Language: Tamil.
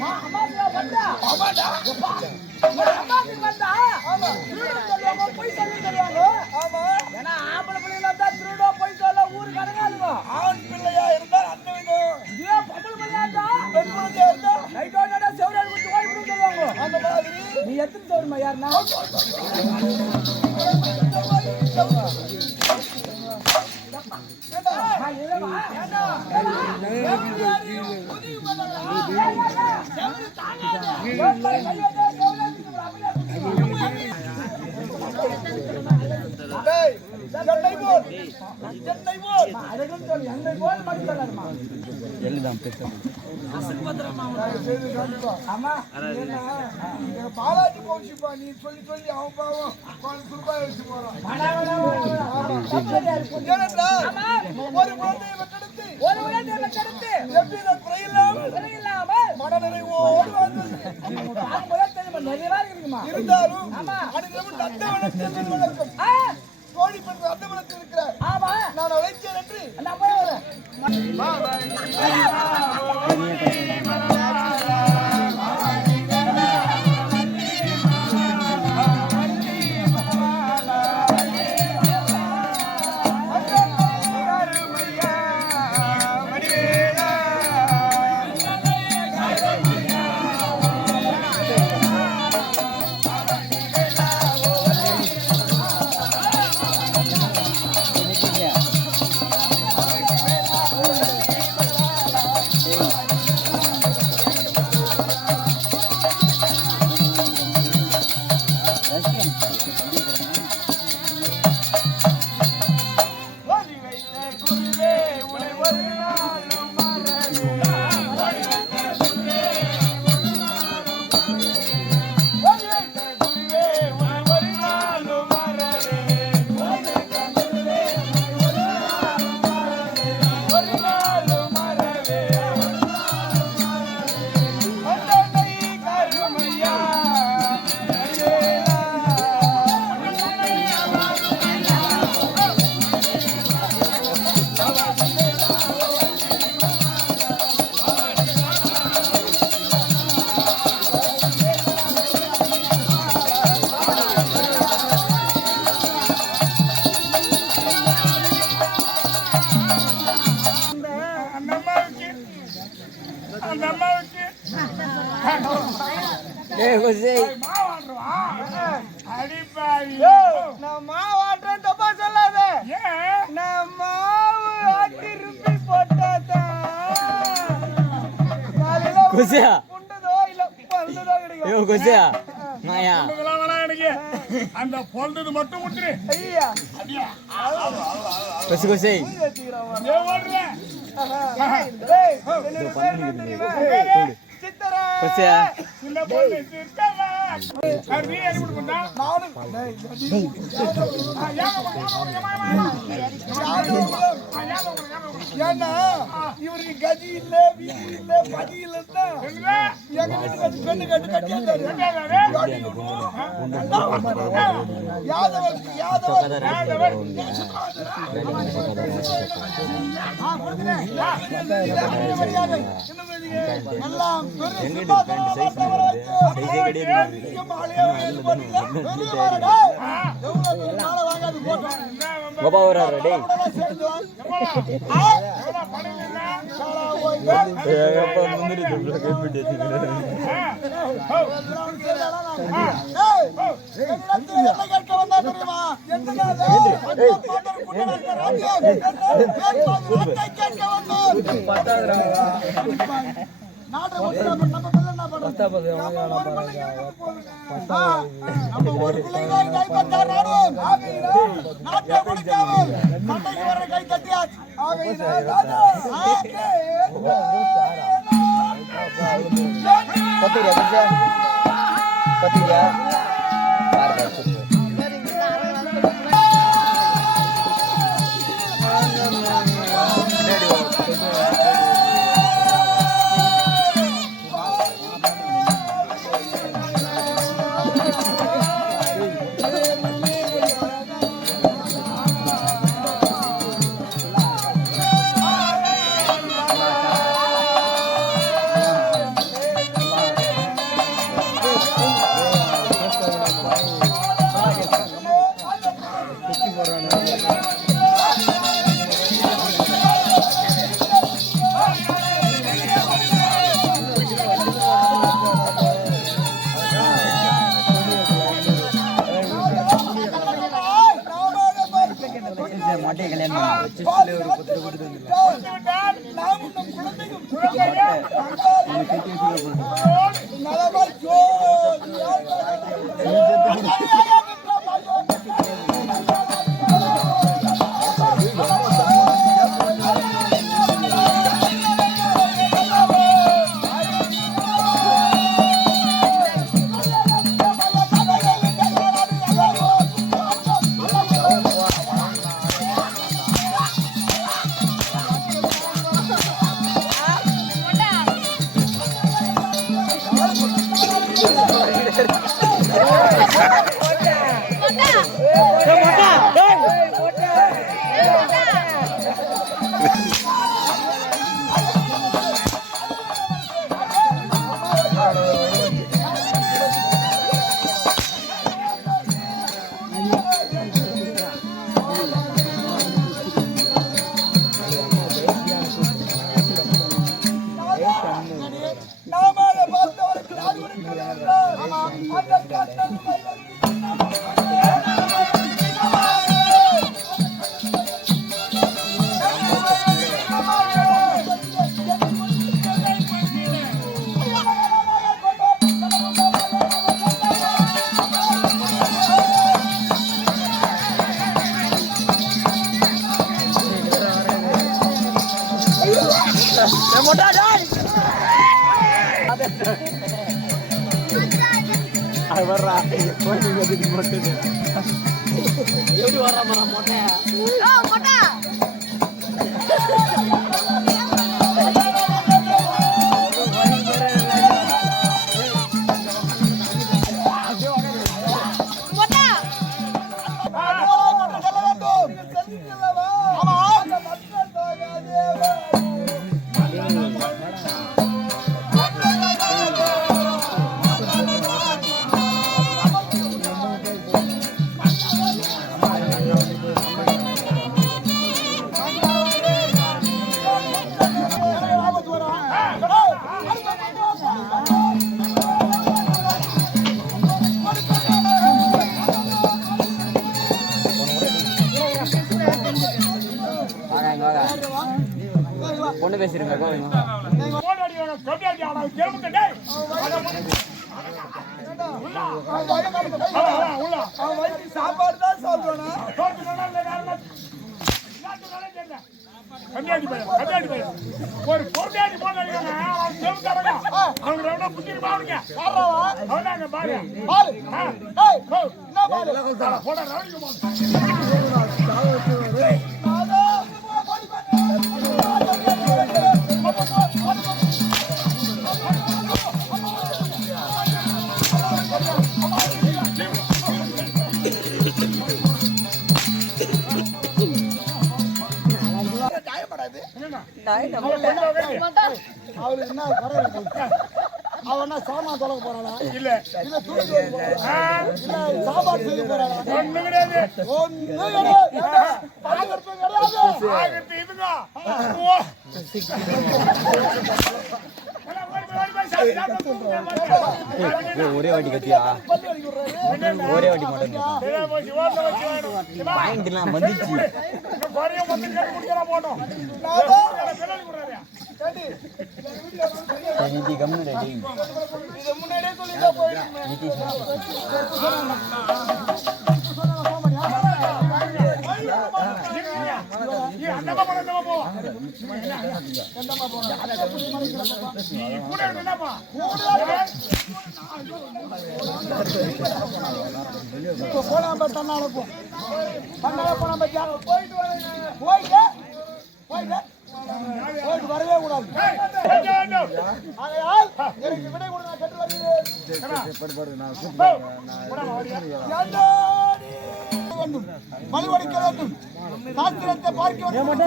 அம்மாக்கு வந்தா ஆமாடா அம்மாக்கு வந்தா ஆமா திருடோ சொல்லுவாங்க போய் சொல்லுவாங்க ஆமா ஏன்னா ஆம்பளை பிள்ளைல தான் திருடோ போய் சொல்ல ஊரு கடங்காதுங்க ஆண் பிள்ளையா இருந்தா அந்த விதம் இதே பொம்பளை பிள்ளையா இருந்தா பெண் பிள்ளையா இருந்தா நைட்டோட செவரால் குத்து ஓடி போய் சொல்லுவாங்க அந்த மாதிரி நீ எத்தனை தோறுமா யாருன்னா பாலாஜி போச்சுப்பா நீ சொல்லி சொல்லி அவன் பாவம் ரூபாய் வச்சு போறான் ஒரு குழந்தையை பெற்றெடுத்து எவ்வித குறையில்லாமல் மனநிறைவோடு இருந்தாலும் அந்த வழக்கம் கோழி பெண் அந்த வழக்கம் இருக்கிறார் நான் அழைத்தேன் என்று நான் போய் வரேன் நான் மாவாட்டுறேன் தப்பா சொல்லாத நான் மாவு ஆட்டி ருப்பி போட்டாதான் புண்டதோ இல்ல பல்லுதோ கிடைக்கும் அந்த பொழுது மட்டும் விட்டுரு ஐயா கொசு கொசை கொசையா இந்த பொண்ணு சித்தமா நீ அடிபட்டு பண்ணா நானும் ஏன்னா இவருக்கு கதி இல்ல வீதி இல்ல பதி இல்லன்னா எங்க வீட்டுக்கு பெண்ணு கட்டு கட்டியாரு எல்லாம் பொண்ணு பேசிருங்க சாப்பாடு தான் சாப்பிடணும். ஒரு பொருளாடி போனாங்க அவங்க புத்தி பாருங்க பாரு அவரு என்ன அவனா சாமா தொலைக்க போறானா இல்ல இல்ல துணி இல்ல சாப்பாடு செய்ய போறானா ஒண்ணு கிடையாது ஒரே வாட்டி கத்தியா ஒரே வாட்டி மட்டும் பாயிண்ட்லாம் வந்துச்சு முன்னாடியே சொல்லிட்டா போயிட்டு வரவே கூடாது. எனக்கு விடை கொடுங்க கட்டு மலிவடிக்க வேண்டும். சாஸ்திரத்தை பார்க்க வேண்டும்.